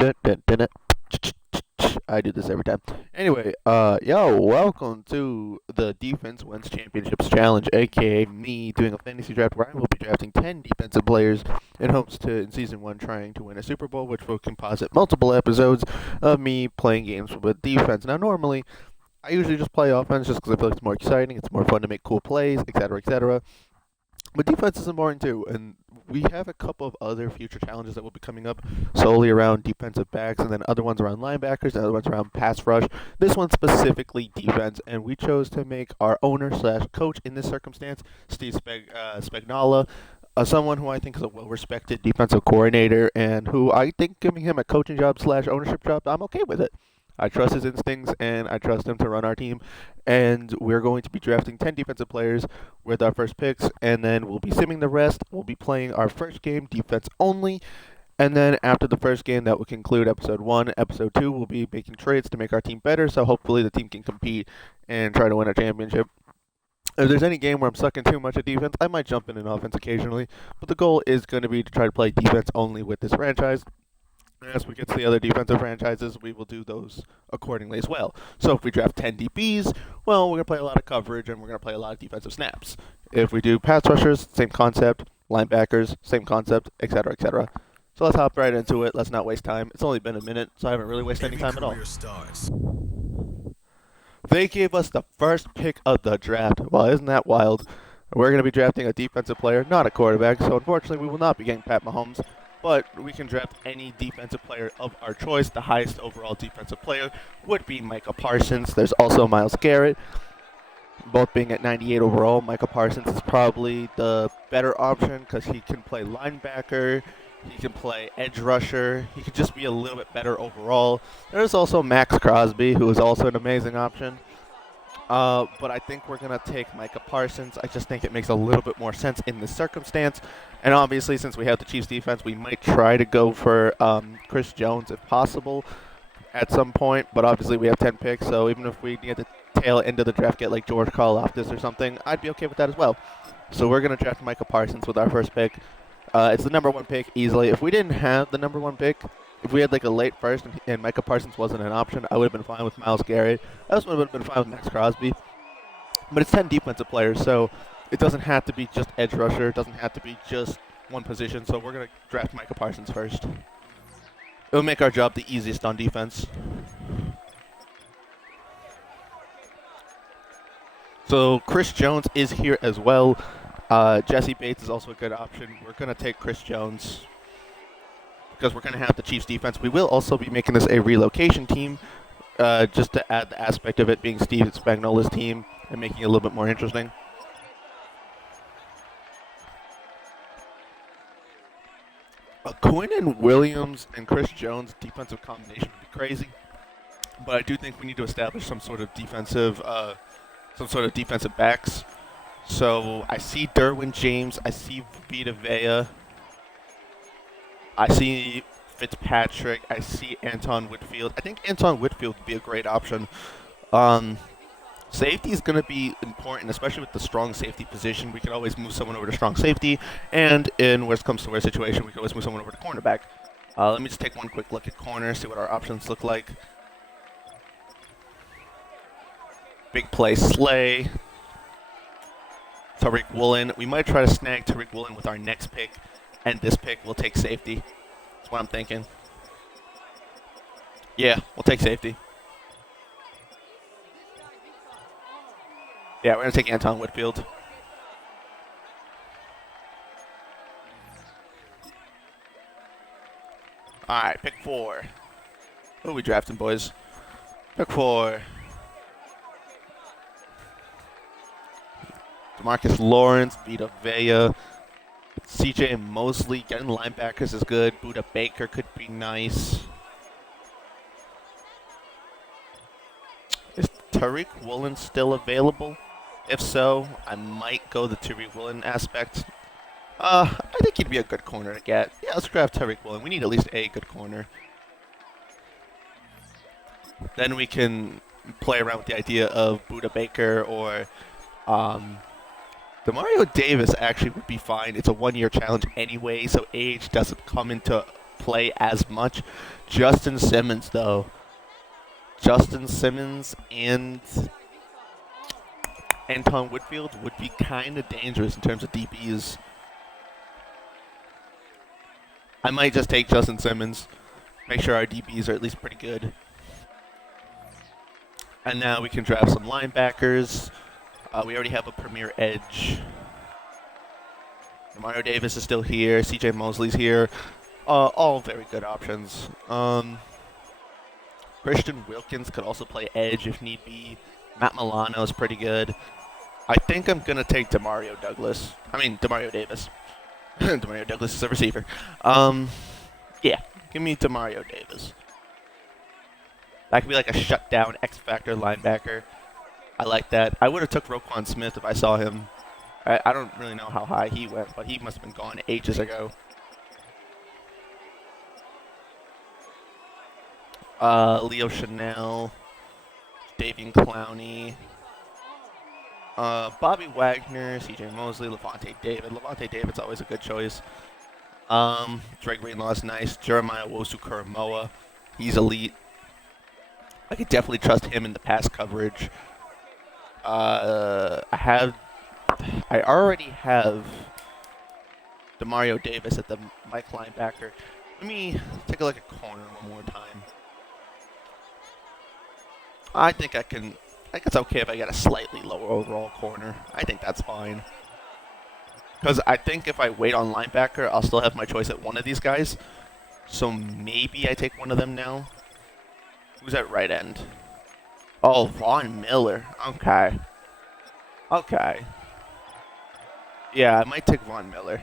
Dun, dun, dun, dun. I do this every time. Anyway, welcome to the Defense Wins Championships Challenge, aka me doing a fantasy draft where I will be drafting 10 defensive players in hopes to, in season 1, trying to win a Super Bowl, which will composite multiple episodes of me playing games with defense. Now, normally, I usually just play offense just because I feel like it's more exciting, it's more fun to make cool plays, etc., etc. But defense is important too, and we have a couple of other future challenges that will be coming up solely around defensive backs, and then other ones around linebackers, and other ones around pass rush. This one specifically defense, and we chose to make our owner slash coach in this circumstance, Steve Spagnuolo, someone who I think is a well-respected defensive coordinator, and who I think giving him a coaching job slash ownership job, I'm okay with it. I trust his instincts, and I trust him to run our team. And we're going to be drafting 10 defensive players with our first picks, and then we'll be simming the rest. We'll be playing our first game defense only, and then after the first game, that will conclude episode 1. Episode 2, we'll be making trades to make our team better, so hopefully the team can compete and try to win a championship. If there's any game where I'm sucking too much at defense, I might jump in an offense occasionally, but the goal is going to be to try to play defense only with this franchise. As we get to the other defensive franchises, we will do those accordingly as well. So if we draft 10 DBs, well, we're going to play a lot of coverage and we're going to play a lot of defensive snaps. If we do pass rushers, same concept. Linebackers, same concept, etc., etc. So let's hop right into it. Let's not waste time. It's only been a minute, so I haven't really wasted any time at all. They gave us the first pick of the draft. Well, isn't that wild? We're going to be drafting a defensive player, not a quarterback, so unfortunately we will not be getting Pat Mahomes. But we can draft any defensive player of our choice. The highest overall defensive player would be Micah Parsons. There's also Myles Garrett, both being at 98 overall. Micah Parsons is probably the better option because he can play linebacker, he can play edge rusher, he could just be a little bit better overall. There's also Max Crosby, who is also an amazing option. But I think we're going to take Micah Parsons. I just think it makes a little bit more sense in this circumstance. And obviously, since we have the Chiefs defense, we might try to go for Chris Jones if possible at some point. But obviously, we have 10 picks, so even if we near the tail end of the draft get like George Karlaftis or something, I'd be okay with that as well. So we're going to draft Micah Parsons with our first pick. It's the number 1 pick easily. If we didn't have the number 1 pick, if we had like a late first and Micah Parsons wasn't an option, I would have been fine with Myles Garrett. I also would have been fine with Max Crosby. But it's 10 defensive players, so it doesn't have to be just edge rusher. It doesn't have to be just one position. So we're going to draft Micah Parsons first. It'll make our job the easiest on defense. So Chris Jones is here as well. Jesse Bates is also a good option. We're going to take Chris Jones because we're going to have the Chiefs defense. We will also be making this a relocation team, just to add the aspect of it being Steve Spagnuolo's team and making it a little bit more interesting. A Quinnen Williams and Chris Jones defensive combination would be crazy, but I do think we need to establish some sort of defensive backs. So I see Derwin James, I see Vita Vea, I see Fitzpatrick, I see Anton Whitfield. I think Anton Whitfield would be a great option. Safety is going to be important, especially with the strong safety position. We can always move someone over to strong safety, and in worst comes to worst situation, we can always move someone over to cornerback. Let me just take one quick look at corner, see what our options look like. Big play Slay. Tariq Woolen. We might try to snag Tariq Woolen with our next pick, and this pick we'll take safety. That's what I'm thinking. Yeah, we'll take safety. Yeah, we're going to take Anton Whitfield. All right, pick 4. Who are we drafting, boys? Pick 4. DeMarcus Lawrence, Vita Vea, CJ Mosley. Getting linebackers is good. Buda Baker could be nice. Is Tariq Woolen still available? If so, I might go the Tariq Woolen aspect. I think he'd be a good corner to get. Yeah, let's grab Tariq Woolen. We need at least a good corner. Then we can play around with the idea of Buda Baker or Demario Davis actually would be fine. It's a 1-year challenge anyway, so age doesn't come into play as much. Justin Simmons, though. Justin Simmons and Anton Whitfield would be kind of dangerous in terms of DBs. I might just take Justin Simmons. Make sure our DBs are at least pretty good. And now we can draft some linebackers. We already have a premier edge. Mario Davis is still here. CJ Mosley's here. All very good options. Christian Wilkins could also play edge if need be. Matt Milano is pretty good. I think I'm going to take Demario Davis. Demario Douglas is a receiver. Yeah, give me Demario Davis. That could be like a shutdown X-Factor linebacker. I like that. I would have took Roquan Smith if I saw him. I don't really know how high he went, but he must have been gone ages ago. Leo Chanel, Davian Clowney, Bobby Wagner, CJ Mosley, Levante David. Levante David's always a good choice. Drake Greenlaw's nice. Jeremiah Wosu-Kuramoa, he's elite. I could definitely trust him in the pass coverage. I already have Demario Davis at the Mike linebacker. Let me take a look at corner one more time. I think it's okay if I get a slightly lower overall corner. I think that's fine. Because I think if I wait on linebacker, I'll still have my choice at one of these guys. So maybe I take one of them now. Who's at right end? Oh, Von Miller. Okay. Okay. Yeah, I might take Von Miller.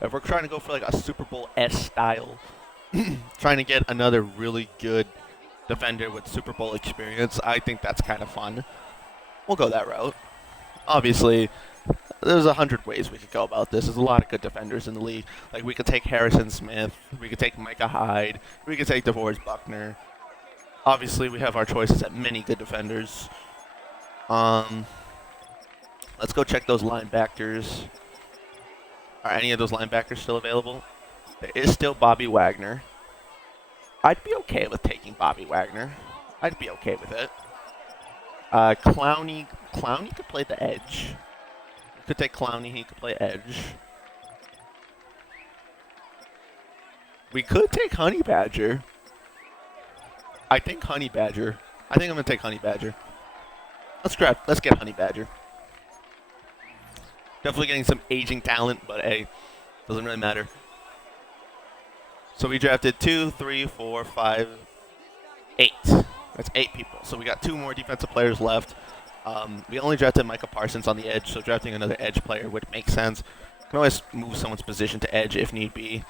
If we're trying to go for like a Super Bowl-esque style, trying to get another really good defender with Super Bowl experience, I think that's kind of fun. We'll go that route. Obviously, there's 100 ways we could go about this. There's a lot of good defenders in the league. Like, we could take Harrison Smith. We could take Micah Hyde. We could take DeForest Buckner. Obviously, we have our choices at many good defenders. Let's go check those linebackers. Are any of those linebackers still available? There is still Bobby Wagner. I'd be okay with taking Bobby Wagner. I'd be okay with it. Clowney could play the edge. We could take Clowney. He could play edge. We could take Honey Badger. I think I'm gonna take Honey Badger. Let's get Honey Badger. Definitely getting some aging talent, but hey, doesn't really matter. So we drafted 2, 3, 4, 5, 8. That's 8 people. So we got 2 more defensive players left. We only drafted Micah Parsons on the edge, so drafting another edge player would make sense. Can always move someone's position to edge if need be.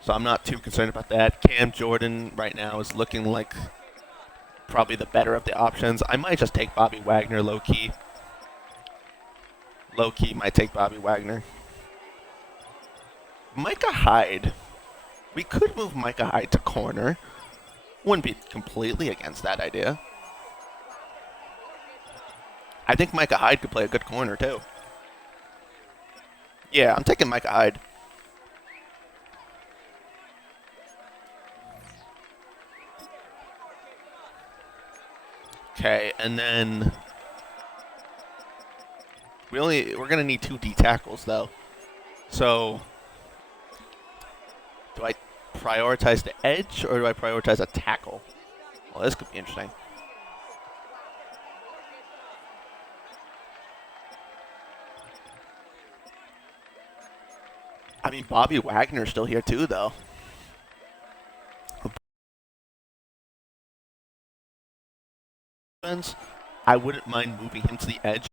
So I'm not too concerned about that. Cam Jordan right now is looking like probably the better of the options. I might just take Bobby Wagner low-key. Low-key might take Bobby Wagner. Micah Hyde. We could move Micah Hyde to corner. Wouldn't be completely against that idea. I think Micah Hyde could play a good corner, too. Yeah, I'm taking Micah Hyde. Okay, and then we're gonna need 2 D tackles though. So do I prioritize the edge or do I prioritize a tackle? Well, this could be interesting. I mean, Bobby Wagner's still here too, though. I wouldn't mind moving him to the edge.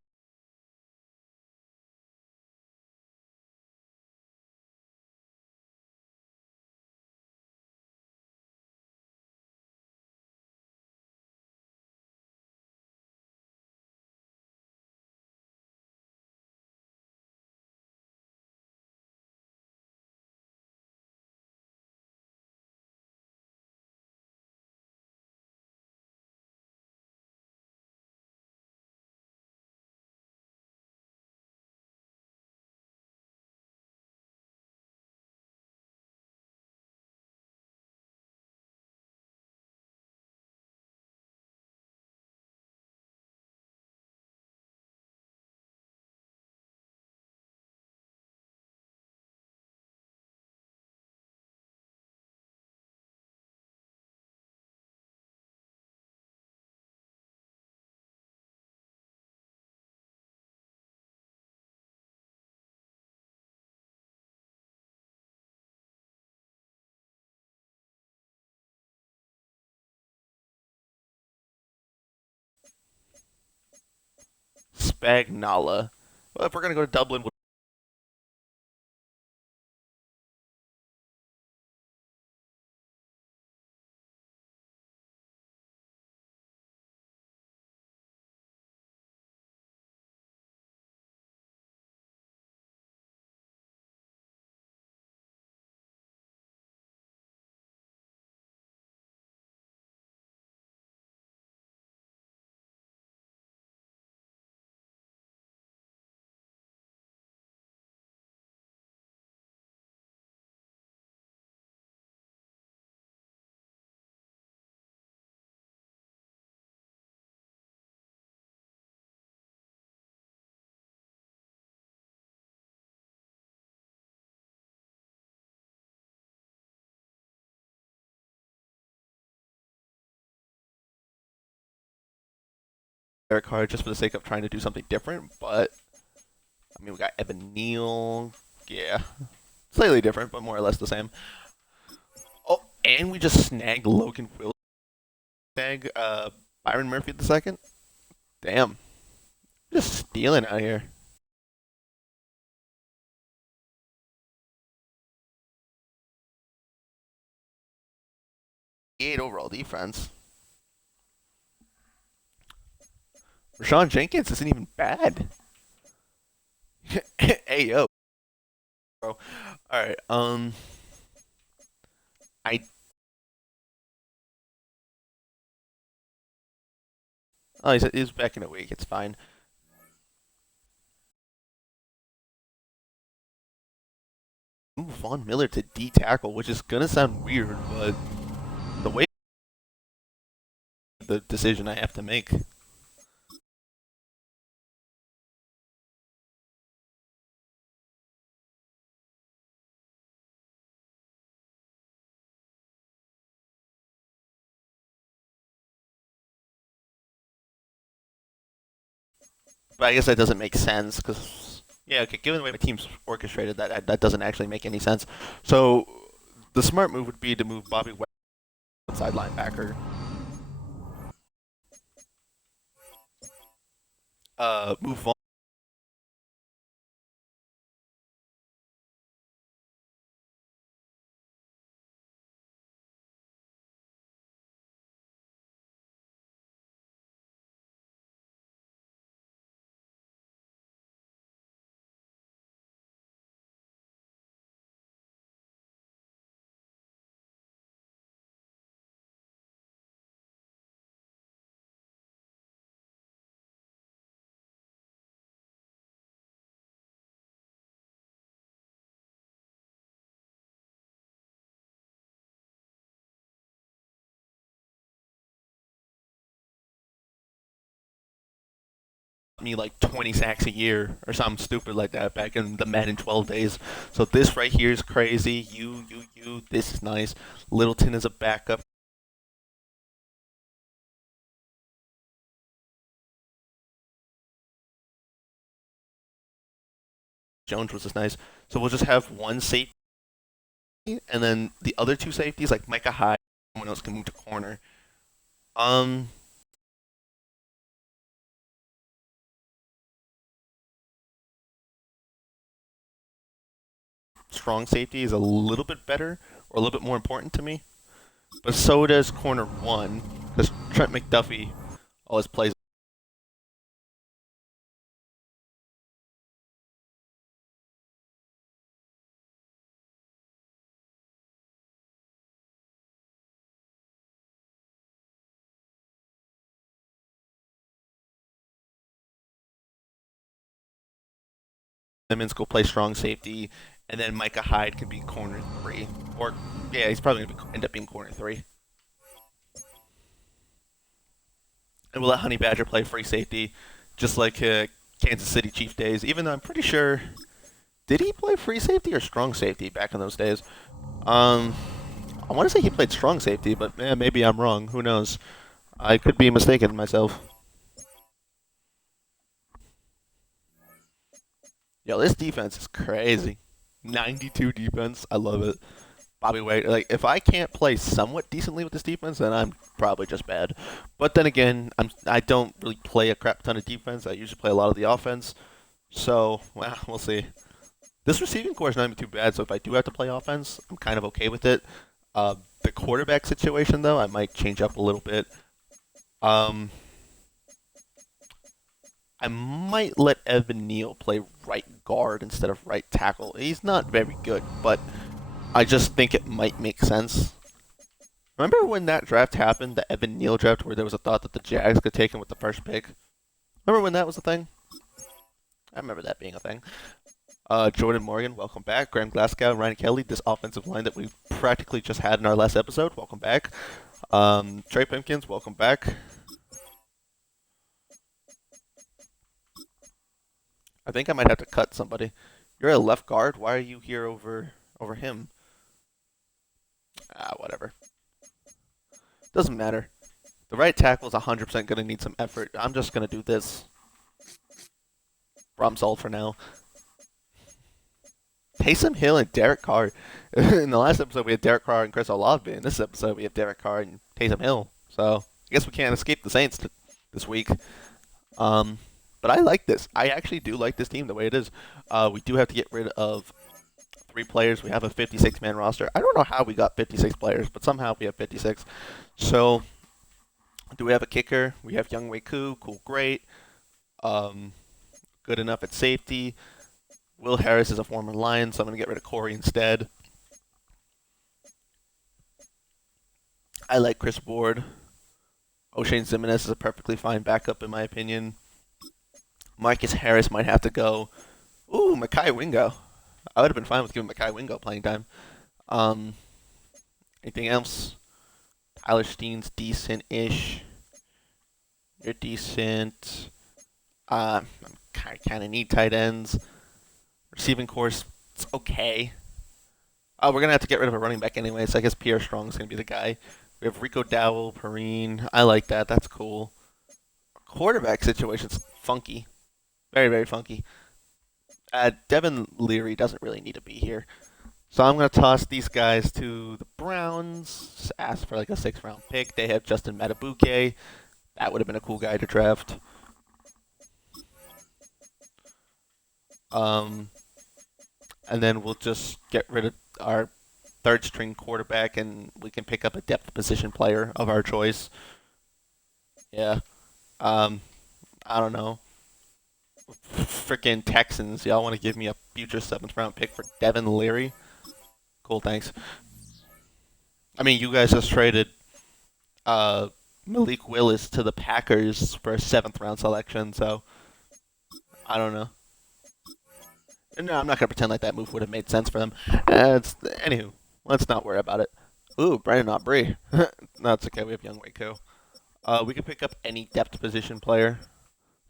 Spagnuolo. Well, if we're gonna go to Dublin, Eric card just for the sake of trying to do something different. But I mean, we got Evan Neal. Yeah, slightly different, but more or less the same. Oh, and we just snagged Logan Will. Snag Byron Murphy the second. Damn, just stealing out here. 8 overall defense. Rashawn Jenkins isn't even bad. Hey yo, bro. All right. I oh he's back in a week. It's fine. Move Von Miller to D tackle, which is gonna sound weird, but the way the decision I have to make. But I guess that doesn't make sense because yeah, okay, given the way my team's orchestrated, that doesn't actually make any sense. So the smart move would be to move Bobby West outside linebacker. Move Von me like 20 sacks a year or something stupid like that back in the Madden 12 days. So this right here is crazy. You. This is nice. Littleton is a backup. Jones was just nice. So we'll just have one safety, and then the other two safeties like Micah Hyde. Someone else can move to corner. Um, Strong safety is a little bit better or a little bit more important to me. But so does corner one, because Trent McDuffie always plays. Simmons go play strong safety, and then Micah Hyde can be corner three. Or, yeah, he's probably going to end up being corner three. And we'll let Honey Badger play free safety, just like Kansas City Chief days, even though I'm pretty sure. Did he play free safety or strong safety back in those days? Um, I want to say he played strong safety, but maybe I'm wrong. Who knows? I could be mistaken myself. Yo, this defense is crazy. 92 defense. I love it. Bobby Wade. Like, if I can't play somewhat decently with this defense, then I'm probably just bad. But then again, I don't really play a crap ton of defense. I usually play a lot of the offense. So, well, we'll see. This receiving core is not even too bad. So if I do have to play offense, I'm kind of okay with it. The quarterback situation, though, I might change up a little bit. I might let Evan Neal play right guard instead of right tackle. He's not very good, but I just think it might make sense. Remember when that draft happened, the Evan Neal draft, where there was a thought that the Jags could take him with the first pick? Remember when that was a thing? I remember that being a thing. Jordan Morgan, welcome back. Graham Glasgow, Ryan Kelly, this offensive line that we practically just had in our last episode, welcome back. Trey Pimpkins, welcome back. I think I might have to cut somebody. You're a left guard. Why are you here over him? Whatever. Doesn't matter. The right tackle is 100% going to need some effort. I'm just going to do this. Problem solved for now. Taysom Hill and Derek Carr. In the last episode, we had Derek Carr and Chris Olave. In this episode, we have Derek Carr and Taysom Hill. So, I guess we can't escape the Saints this week. But I like this. I actually do like this team the way it is. We do have to get rid of 3 players. We have a 56-man roster. I don't know how we got 56 players, but somehow we have 56. So, do we have a kicker? We have Young Wei Koo. Cool, great. Good enough at safety. Will Harris is a former Lion, so I'm going to get rid of Corey instead. I like Chris Ward. O'Shane Ximenez is a perfectly fine backup, in my opinion. Marcus Harris might have to go. Ooh, Mekhi Wingo. I would have been fine with giving Mekhi Wingo playing time. Anything else? Tyler Steen's decent-ish. You're decent. I kind of need tight ends. Receiving course, it's okay. We're going to have to get rid of a running back anyway, so I guess Pierre Strong is going to be the guy. We have Rico Dowell, Perrine. I like that. That's cool. Quarterback situation's funky. Very, very funky. Devin Leary doesn't really need to be here. So I'm going to toss these guys to the Browns. Ask for like a 6th-round pick. They have Justin Matabuke. That would have been a cool guy to draft. And then we'll just get rid of our 3rd-string quarterback, and we can pick up a depth position player of our choice. Yeah. I don't know. Freaking Texans. Y'all want to give me a future 7th-round pick for Devin Leary? Cool, thanks. I mean, you guys just traded Malik Willis to the Packers for a 7th-round selection, so I don't know. No, I'm not going to pretend like that move would have made sense for them. Anywho, let's not worry about it. Ooh, Brandon Aubrey. No, it's okay. We have Young Wei Koo. We can pick up any depth position player.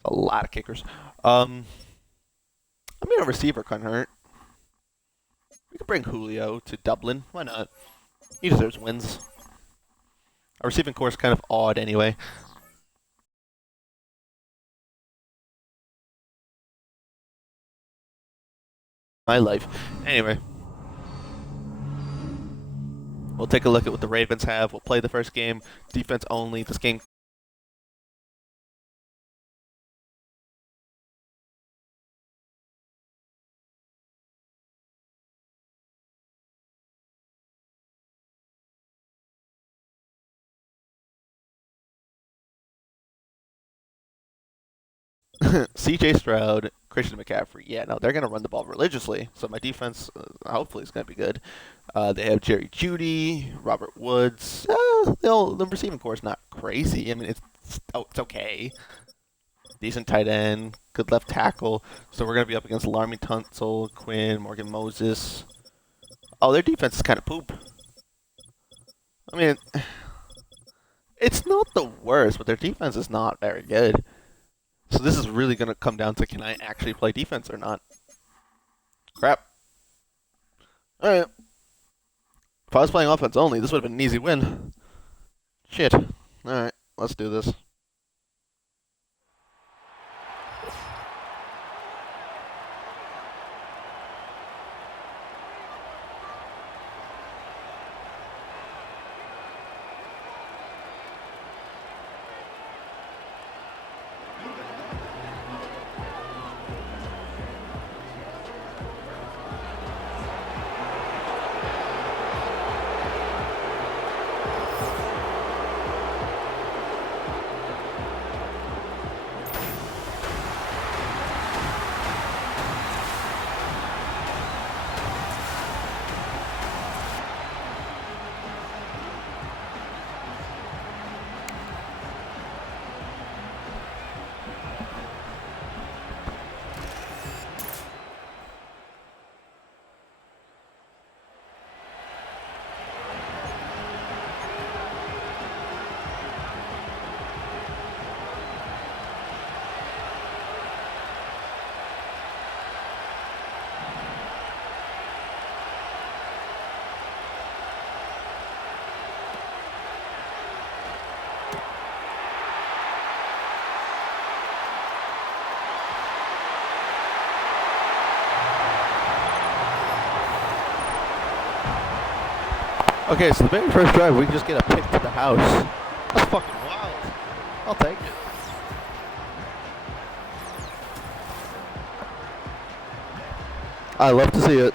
A lot of kickers. I mean, a receiver couldn't hurt. We could bring Julio to Dublin. Why not? He deserves wins. Our receiving core is kind of odd anyway. My life. Anyway. We'll take a look at what the Ravens have. We'll play the first game. Defense only. This game. C.J. Stroud, Christian McCaffrey. Yeah, no, they're going to run the ball religiously. So my defense, hopefully, is going to be good. They have Jerry Jeudy, Robert Woods. The receiving core is not crazy. I mean, it's okay. Decent tight end, good left tackle. So we're going to be up against Larmy Tunsil, Quinn, Morgan Moses. Oh, their defense is kind of poop. I mean, it's not the worst, but their defense is not very good. So this is really going to come down to, can I actually play defense or not? Crap. Alright. If I was playing offense only, this would have been an easy win. Shit. Alright, let's do this. Okay, so the very first drive, we just get a pick to the house. That's fucking wild. I'll take it. I love to see it.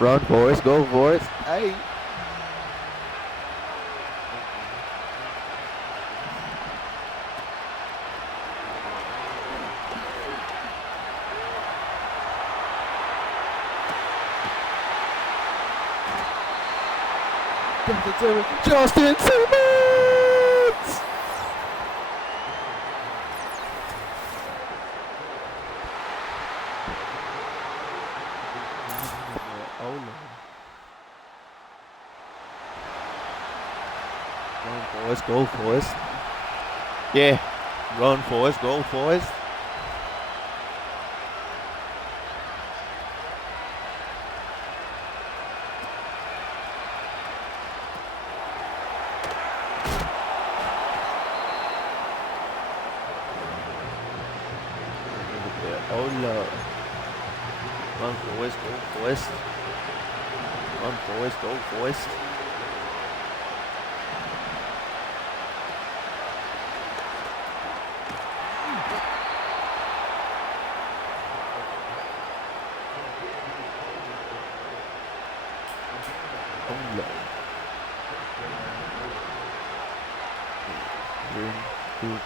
Run, Forrest. Go, Forrest. Hey. Justin Simmons! Oh no. Run, Forrest. Go, Forrest. Yeah. Run, Forrest. Go, Forrest. Oh no. Run, Forrest. Go, Forrest. Run, Forrest. Go, Forrest. Oh no. 3, 2.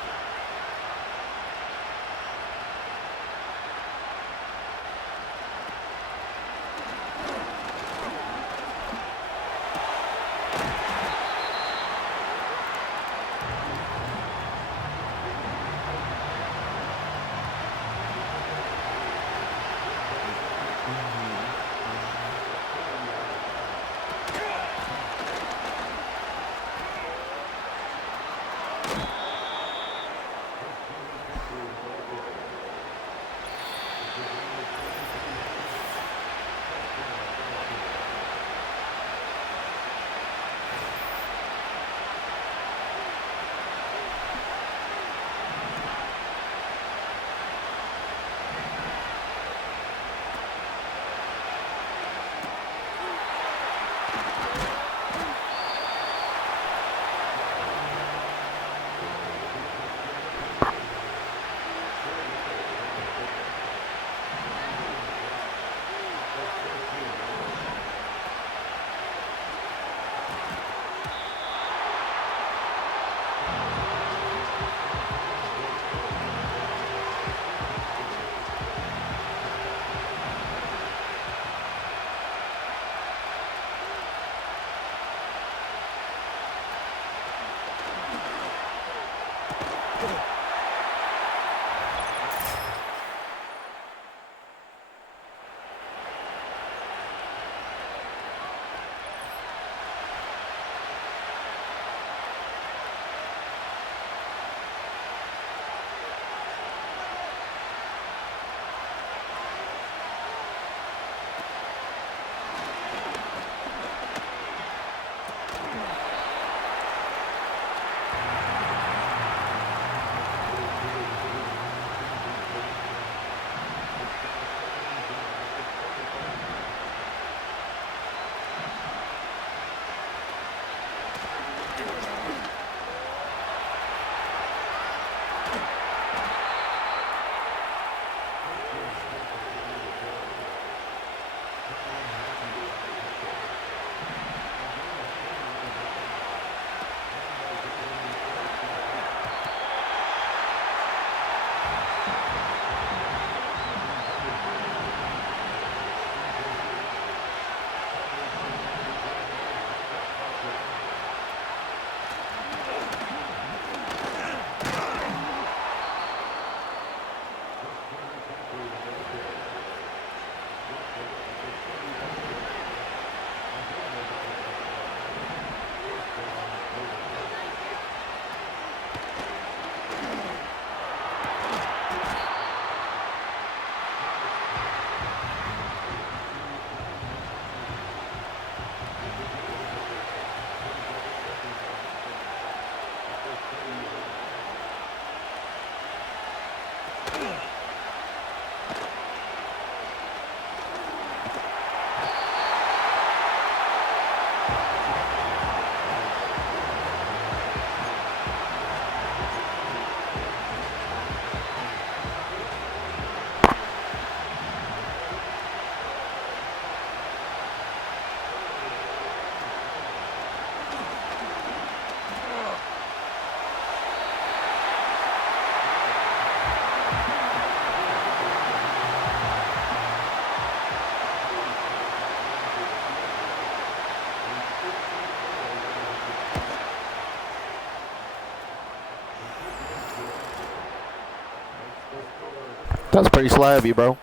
That's pretty slabby, bro.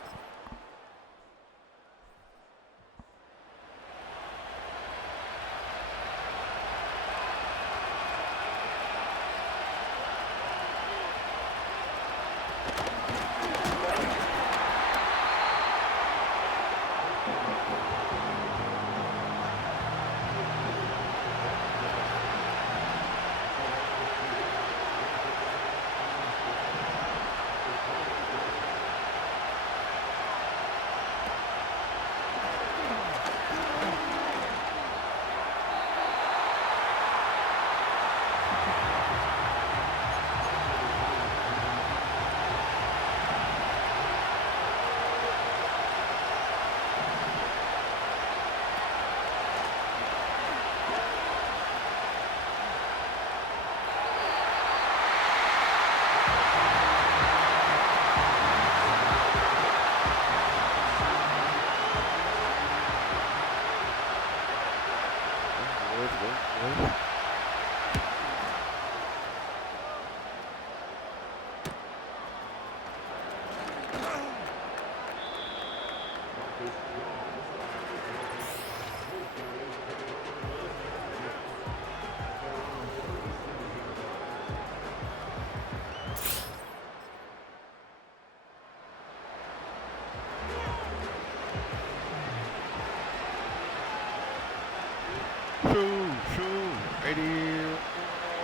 Shoot, ready.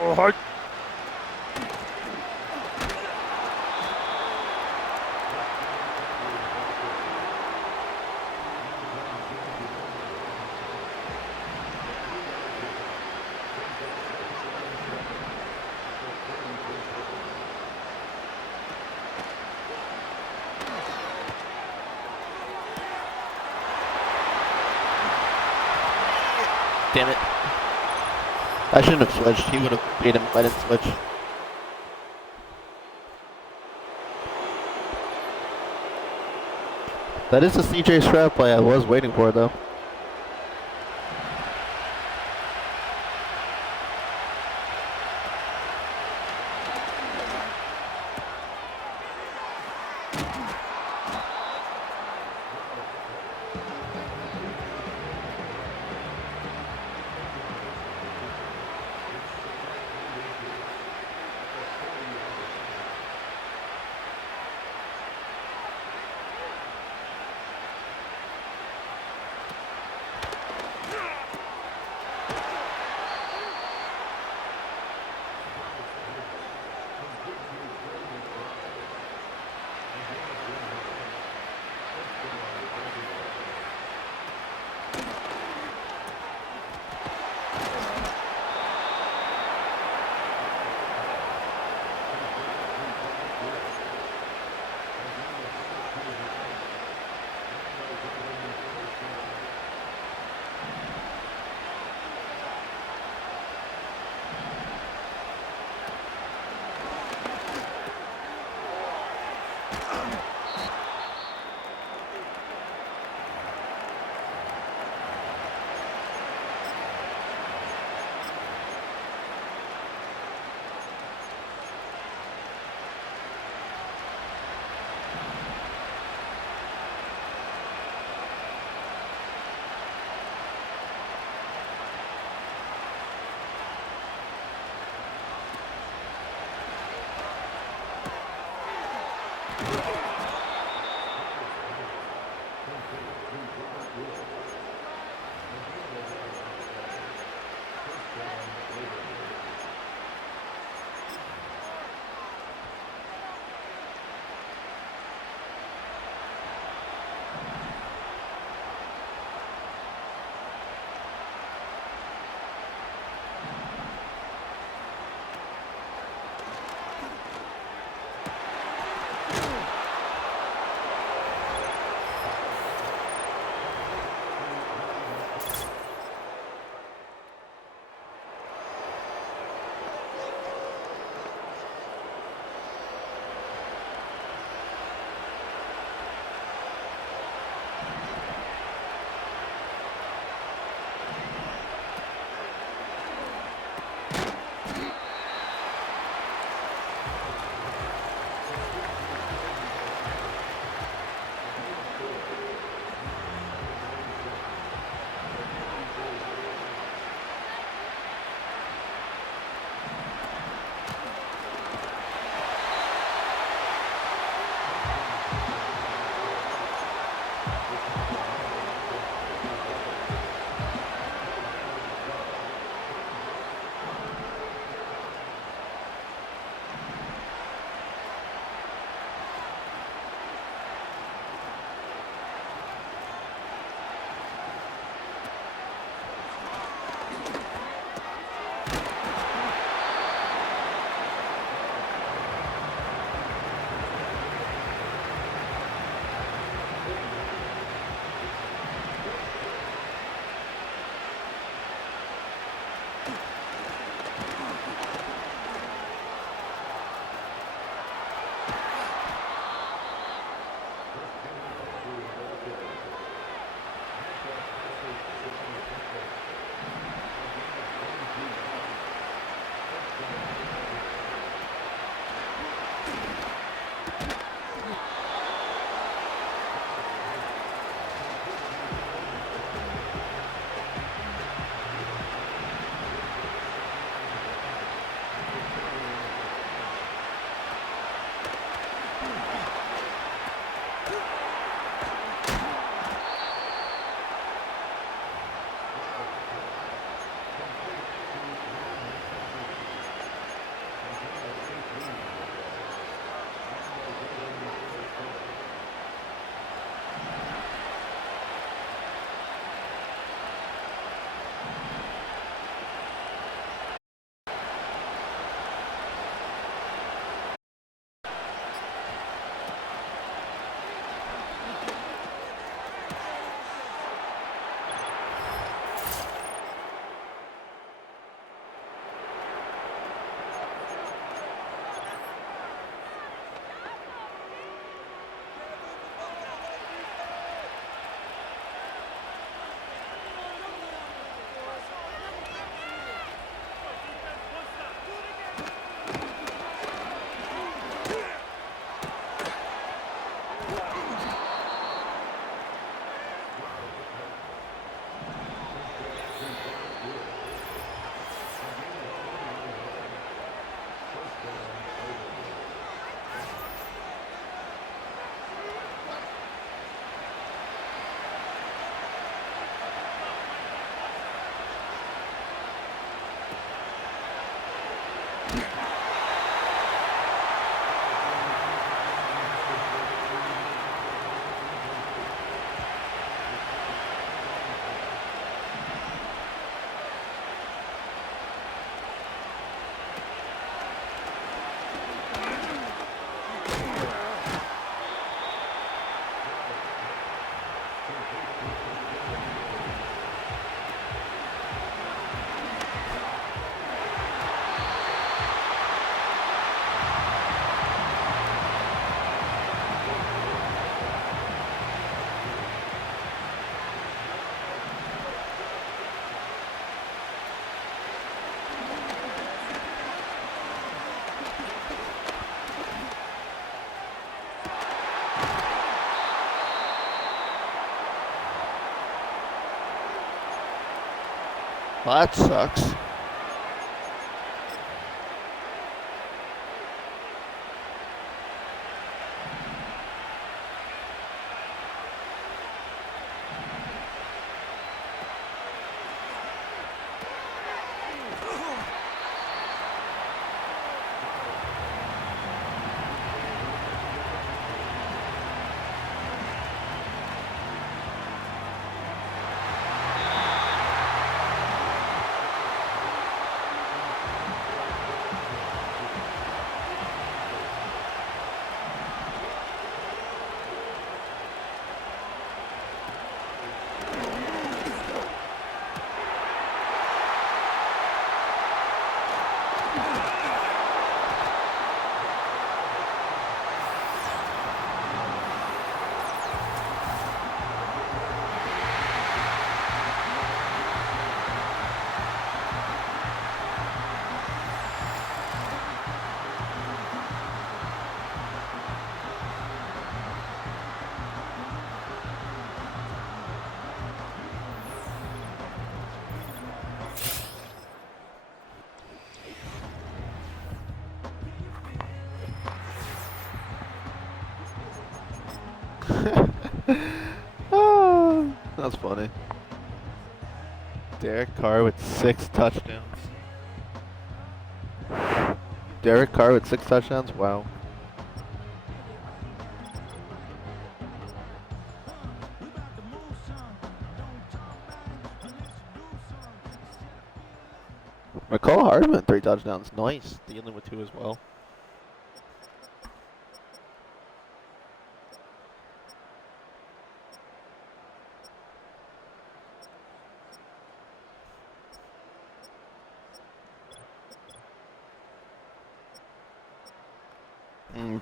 Oh, damn it. I shouldn't have switched. He would have beat him if I didn't switch. That is a CJ Stroud play I was waiting for, though. Well, that sucks. Oh, that's funny. Derek Carr with 6 touchdowns. Derek Carr with 6 touchdowns? Wow. McCall Hardman 3 touchdowns. Nice. Dealing with 2 as well.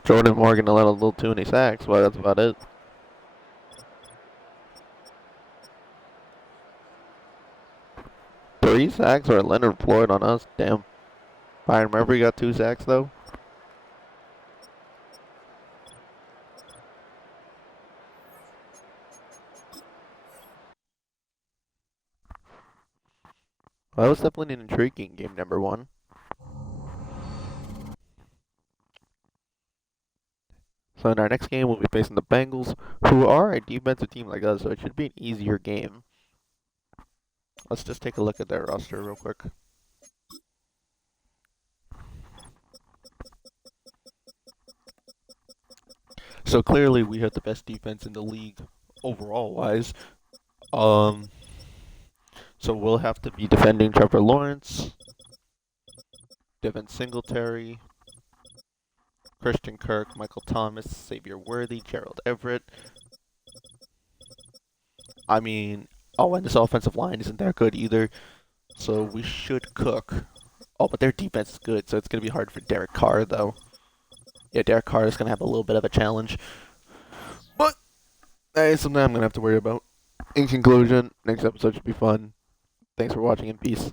Jordan Morgan allowed a little too many sacks, but that's about it. Three sacks or Leonard Floyd on us? Damn. Byron Murphy got 2 sacks though. Well, that was definitely an intriguing game number 1. So in our next game, we'll be facing the Bengals, who are a defensive team like us, so it should be an easier game. Let's just take a look at their roster real quick. So clearly, we have the best defense in the league overall wise. So we'll have to be defending Trevor Lawrence, Devin Singletary, Christian Kirk, Michael Thomas, Xavier Worthy, Gerald Everett. I mean, and this offensive line isn't that good either, so we should cook. Oh, but their defense is good, so it's going to be hard for Derek Carr, though. Yeah, Derek Carr is going to have a little bit of a challenge. But that is something I'm going to have to worry about. In conclusion, next episode should be fun. Thanks for watching and peace.